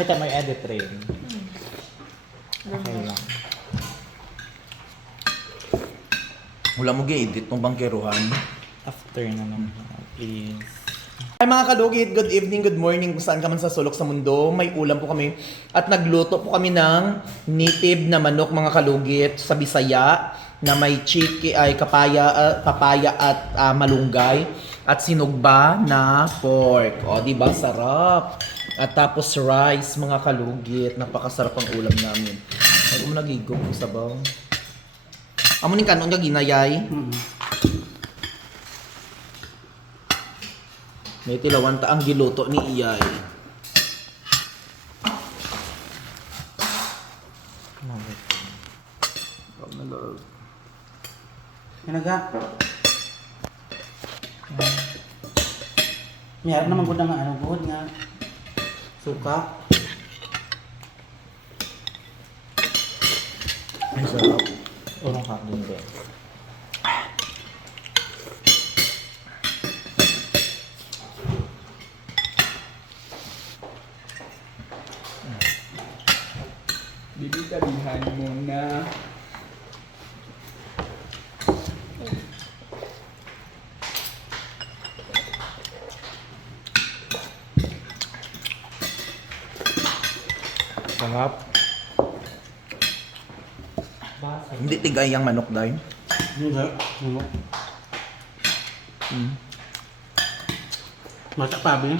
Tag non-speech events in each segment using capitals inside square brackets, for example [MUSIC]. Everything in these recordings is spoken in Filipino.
Makita mo yung edit rin. Okay lang. Wala mo gi-edit ng bangkeruhan. After na naman. Please. Hi mga kalugit, good evening, good morning kung saan ka man sa sulok sa mundo. May ulam po kami at nagluto po kami ng native na manok mga kalugit sa Bisaya na may chiki ay kapaya ah, papaya at ah, malunggay at sinugba na pork. O, di ba sarap? At tapos rice mga kalugit, napakasarap ang ulam namin. Ay, mo nagigong yung sabaw. Amo ning kanon nga ginayay. May tilawan ta ang giluto ni Iyay. Mabot. Kinaga. Mayroon naman ko na nga ano buhod nga. Suka. Ang sarap. Urong ka din din. Bibitabihan mo na. Sarap. Basa. Hindi tigay ang manok dahil. Hindi. Ano? Mm. Mata pa ba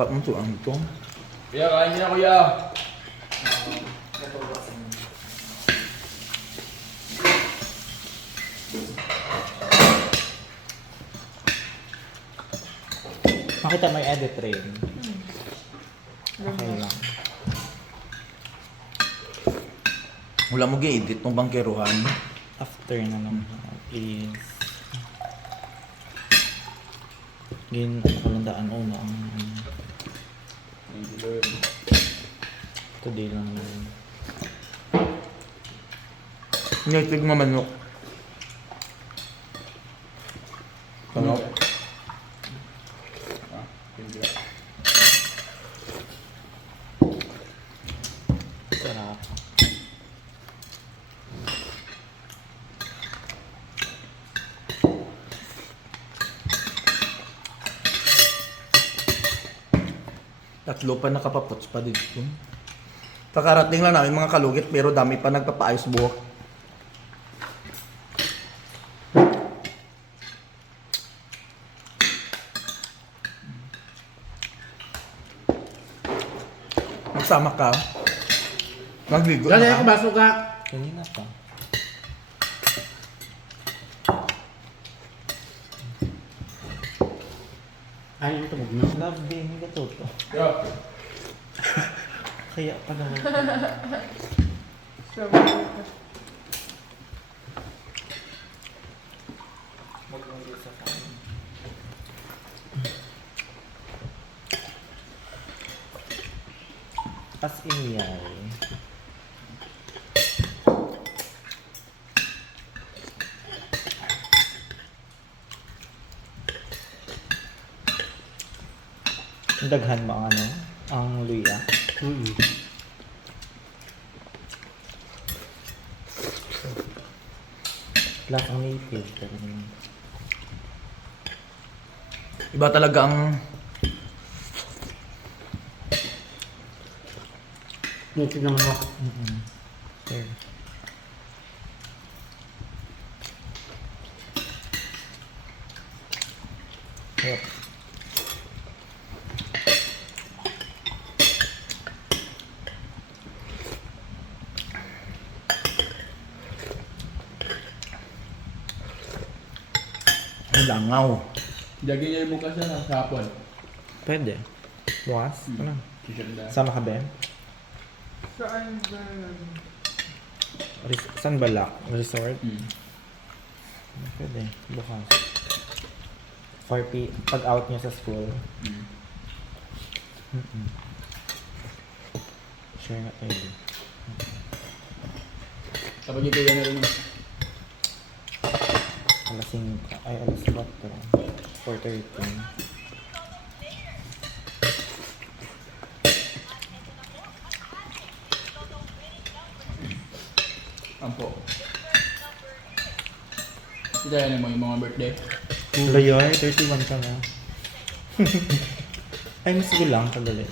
Kat mo to ang ito. Kuya, kain niyo na kuya. Makita yung edit rin. Okay lang. Wala mo gi-edit ng bangkeruhan. After na naman. Please. Gin, kalandaan una ang today lang naman. Native nga manok. Sarap. Ah, thank you. Sarap. Tatlo pa nakapaputs pa dito. Kakarating lang namin mga kalugit pero dami pa nagpapaayos buhok. Magsama ka. Magligo Dali na ako ka. ba suka? Kanina pa. Ay, ang tubog na. Love day, hindi ka toto. Yo, Kaya pala. sa kain. As in yay. Daghan mo ang ano? Ang luya. Mm. Lahat ang native. Iba talaga ang Native naman ako. Mm-mm. Sure. Yep. Langaw. Daging niya mo kasi ng hapon. Pwede. Bukas? Ano? Sisanda. Sama ka ba? Saan ba? Res- Saan balak? Resort? Hmm. Pwede. Bukas. 4 p. Pag out niya sa school. Hmm. Mm-mm. Share nga tayo. Kapag ito yan na rin alas 5, ay alas 4, 4.13. Ampo. Kaya na mo yung mga birthday. Layoy, 31 ka na. [LAUGHS] ay, mas bilang ka dali.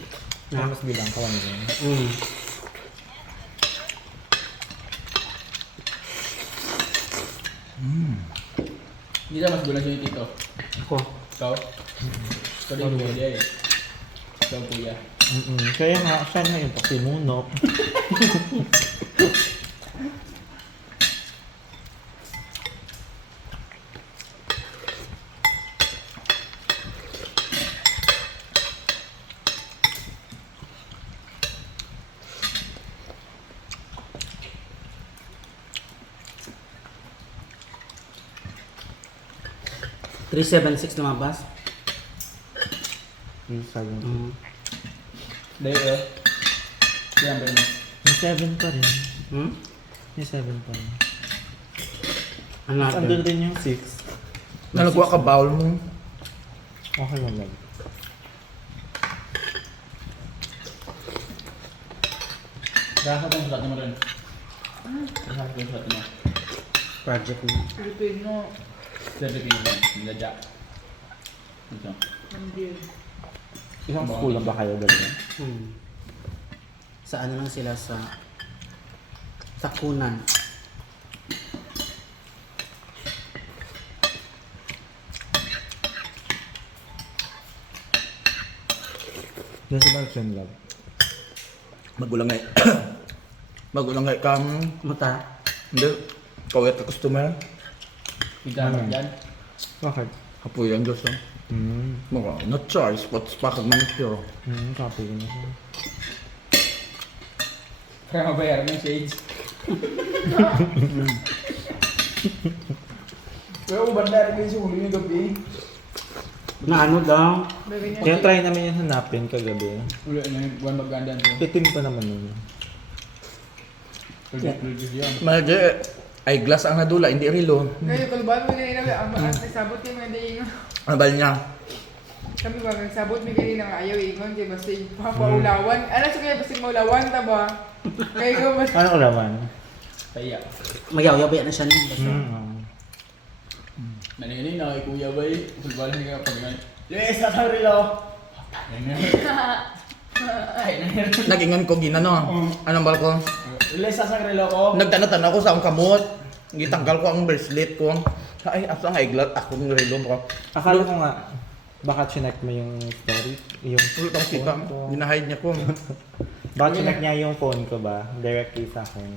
Ah, mas bilang ka lang din. Mm. Na mas gulang yung tito. Ako. Ikaw? Ikaw din kuya eh. Ikaw kuya. Mm-mm. Kaya nga, siya nga yung pakimunok. [LAUGHS] Three seven six lumabas. Yung sabi. Mm. Dahil eh. Kaya ba? May 7 pa rin. Hmm? May 7 pa rin. Ano natin? andun din yung 6. Nalagwa ka bowl mo. Okay lang lang. Sa itong sulat mo rin. Sa itong sulat mo. Project mo. Filipino. Sa Pilipino. Niladya. Ito. Isang school lang ba kayo dalawa? Hmm. Sa ano lang sila sa sa Balkan Lab. Magulang ngay. [COUGHS] Magulang ngay kam. Mata. Hindi. Kawet ka customer. Kita mo Hmm. dyan. Bakit? Apoy ang Diyos. oh. Hmm. Mga, not choice, but pakag manicure. Hmm, copy ko na siya. Kaya mabayaran ng shades. [LAUGHS] Kaya mo bandar kayo sa huli ng gabi. Na ano daw? Kaya try namin yung hanapin kagabi. Uli na yung buwan maganda ito. Itim pa naman yun. Project yan. Mahal ay glass ang nadula, hindi rilo. Ngayon, kulban mo ganyan na ang nagsabot kayo mga daingon. Ano ba niya? Kami ba, nagsabot may ganyan nga ayaw ingon kay basta papaulawan. Ano sa kaya basta maulawan ta ba? Kaya ko basta. Ano ulaman? Kaya. Magayaw ba na siya niya? Basta. Hmm. Nanini na kay kuya ba eh. Sulbal niya kapag nga. Luis, sa rilo. Ay, nangyari. [LAUGHS] Nagingan ko ginano. Anong bal ko? Luis, sa rilo ko. Nagtanatan ako sa ang kamot. Gitanggal ko ang bracelet ko. Ay, asa nga iglat ako ng relo ko. Akala ko nga, baka chinek mo yung story, yung Ulo tang kita. phone ko. Ginahide niya ko. Baka chinek niya yung phone ko ba? Directly sa akin.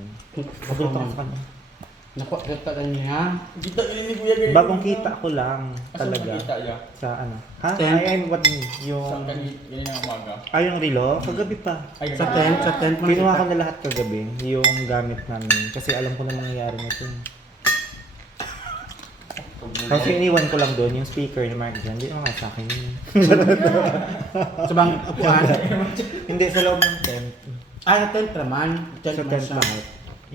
Ako sa kanya. Naku, kita ka niya. Kita ini ni kuya ganyan. Bagong kita ko lang Asa talaga. kita niya? Sa ano? Ha? Ten. Ay, ay, what mean? Sa Yung... kanina ng umaga. Ay, yung relo? Kagabi pa. Ay, Sa tent, sa tent Kinuha ko na lahat kagabi, yung gamit namin. Kasi alam ko na mangyayari nito. Tapos yung iniwan ko lang doon, yung speaker ni Mark Jan. Hindi naman sa akin yun. [LAUGHS] Sa bang upuan. Hindi, sa loob ng tent. Ah, sa tent naman. Tent Sa mo tent lahat.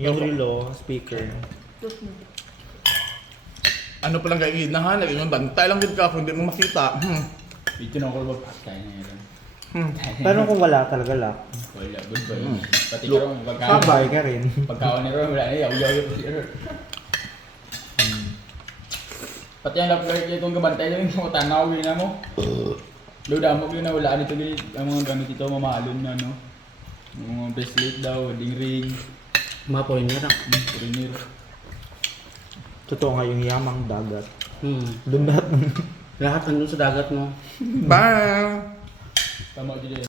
Yung relo, speaker. Ano pa lang kayo ginahan? Naging bantay lang din ka kung hindi mo makita. Hmm. Dito na ako ba? Kaya na yun. Hmm. Pero kung wala talaga lock, Wala, good boy. Mm. Pati ka rin, pagkaon. sabay ka rin. Pagkaon ni Ron, wala na yaw yaw yaw yaw. Pati ang lapler kayo kung gabantay na yung tanaw yun na mo. Luda mo yun na wala nito gini ang mga gamit ito mamahalon na no. Yung mga bracelet daw, wedding ring, Mga pointer. souvenir. Totoo nga yung yamang dagat. Hmm. Doon lahat Lahat nandun sa dagat mo. Bye! Tama dito